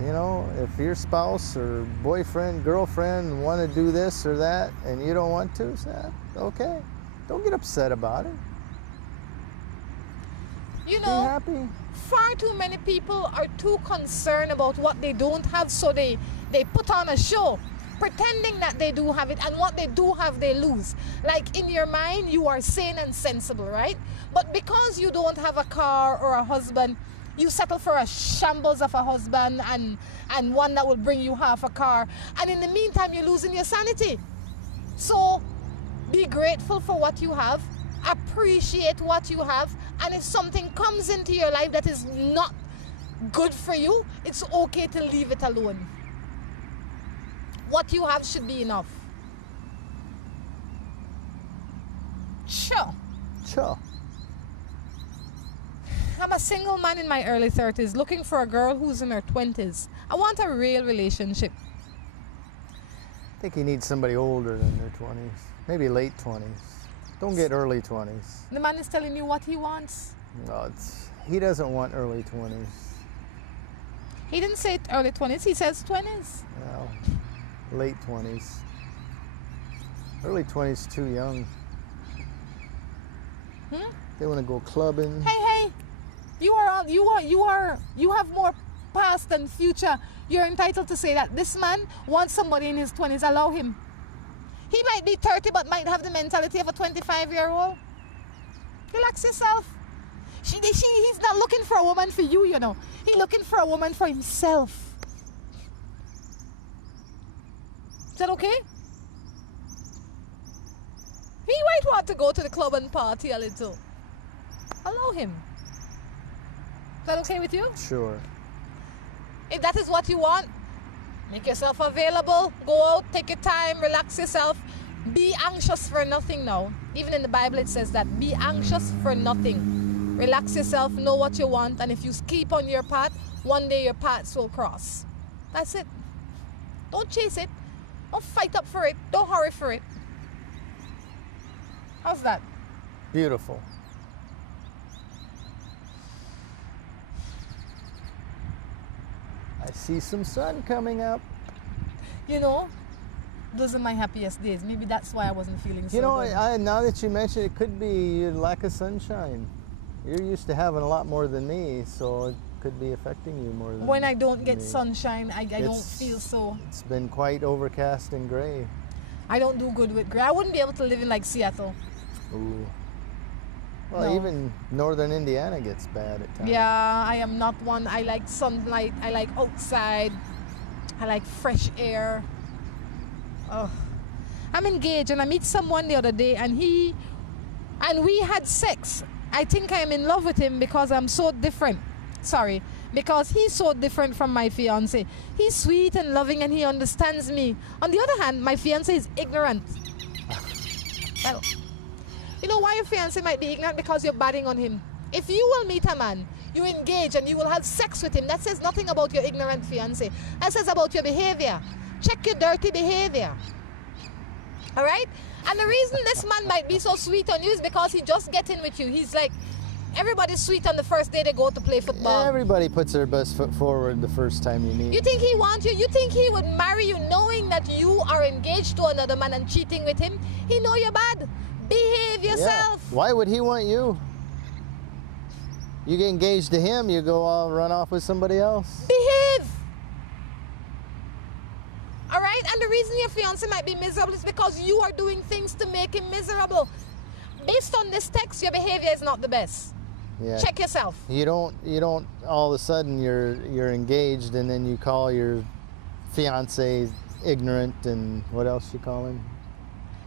You know, if your spouse or boyfriend, girlfriend want to do this or that and you don't want to, say, okay. Don't get upset about it. You Be know, happy. far too many people are too concerned about what they don't have, so they put on a show pretending that they do have it, and what they do have they lose. Like in your mind you are sane and sensible, right? But because you don't have a car or a husband, you settle for a shambles of a husband and one that will bring you half a car, and in the meantime you're losing your sanity. So be grateful for what you have, appreciate what you have, and if something comes into your life that is not good for you, it's okay to leave it alone. What you have should be enough. Sure. I'm a single man in my early 30s looking for a girl who's in her 20s. I want a real relationship. I think you need somebody older than their 20s, maybe late 20s. Don't get early 20s. The man is telling you what he wants. No, he doesn't want early 20s. He didn't say early 20s, he says 20s. No, late 20s. Early 20s too young. They want to go clubbing. Hey, you have more past than future. You're entitled to say that. This man wants somebody in his 20s. Allow him. He might be 30 but might have the mentality of a 25-year-old. Relax yourself. He's not looking for a woman for you, you know. He's looking for a woman for himself. Is that okay? He might want to go to the club and party a little. Allow him. Is that okay with you? Sure. If that is what you want, make yourself available. Go out, take your time, relax yourself. Be anxious for nothing now. Even in the Bible it says that. Be anxious for nothing. Relax yourself, know what you want, and if you keep on your path, one day your paths will cross. That's it. Don't chase it. Don't fight up for it. Don't hurry for it. How's that? Beautiful. I see some sun coming up. You know, those are my happiest days. Maybe that's why I wasn't feeling so You know, good. now that you mention it, could be your lack of sunshine. You're used to having a lot more than me, so it could be affecting you more than When I don't get me. sunshine, I don't feel so... It's been quite overcast and gray. I don't do good with gray. I wouldn't be able to live in like Seattle. Ooh. Well, No. even northern Indiana gets bad at times. Yeah, I am not one. I like sunlight. I like outside. I like fresh air. Oh. I'm engaged and I meet someone the other day and we had sex. I think I am in love with him because I'm so different. Sorry. Because he's so different from my fiance. He's sweet and loving and he understands me. On the other hand, my fiance is ignorant. Well, you know why your fiance might be ignorant? Because you're batting on him. If you will meet a man, you engage and you will have sex with him, that says nothing about your ignorant fiance. That says about your behavior. Check your dirty behavior. All right? And the reason this man might be so sweet on you is because he just get in with you. He's like, everybody's sweet on the first day they go to play football. Everybody puts their best foot forward the first time you meet. You think he wants you? You think he would marry you knowing that you are engaged to another man and cheating with him? He know you're bad. Behave yourself. Yeah. Why would he want you? You get engaged to him, you go run off with somebody else. Behave. All right? And the reason your fiance might be miserable is because you are doing things to make him miserable. Based on this text, your behavior is not the best. Yeah. Check yourself. You don't all of a sudden you're engaged and then you call your fiance ignorant and what else you call him?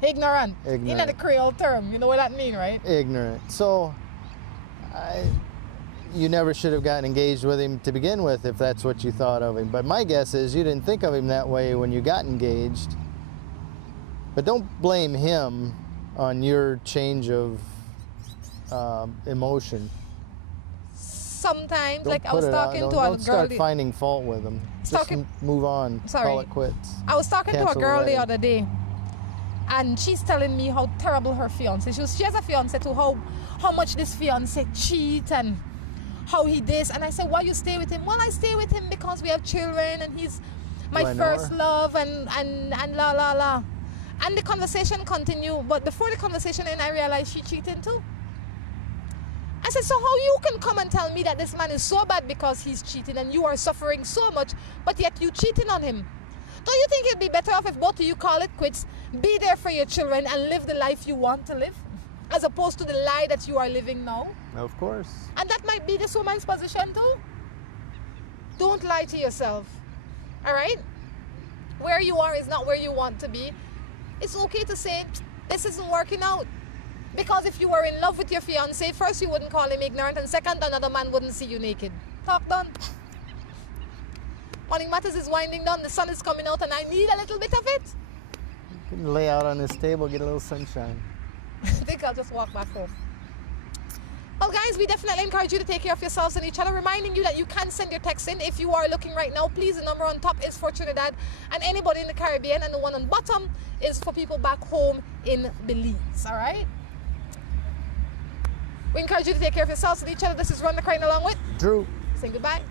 Ignorant. Ignorant. You know the Creole term. You know what that mean, right? Ignorant. So you never should have gotten engaged with him to begin with if that's what you thought of him. But my guess is you didn't think of him that way when you got engaged. But don't blame him on your change of emotion. Sometimes, Don't like I put was it talking on. to a Don't girl. start finding fault with him. Just Talking- move on. Sorry. Call it quits. I was talking to a Cancel girl the wedding. other day, and she's telling me how terrible her fiance. She has a fiance too. How much this fiance cheat and how he this. And I said, why you stay with him? Well, I stay with him because we have children and he's my Do I know first her? love and la la la. And the conversation continued, but before the conversation ended, I realized she cheated too. I said, so how you can come and tell me that this man is so bad because he's cheating and you are suffering so much, but yet you cheating on him? Don't you think it'd be better off if both of you call it quits, be there for your children and live the life you want to live, as opposed to the lie that you are living now? Of course. And that might be this woman's position too. Don't lie to yourself. All right? Where you are is not where you want to be. It's okay to say, this isn't working out. Because if you were in love with your fiance, first you wouldn't call him ignorant, and second, another man wouldn't see you naked. Talk done. Morning Matters is winding down. The sun is coming out and I need a little bit of it. You can lay out on this table, get a little sunshine. I think I'll just walk back home. Well, guys, we definitely encourage you to take care of yourselves and each other, reminding you that you can send your text in. If you are looking right now, please, the number on top is for Trinidad and anybody in the Caribbean, and the one on bottom is for people back home in Belize, all right? We encourage you to take care of yourselves and each other. This is Rhonda Crichton along with Drew. saying goodbye.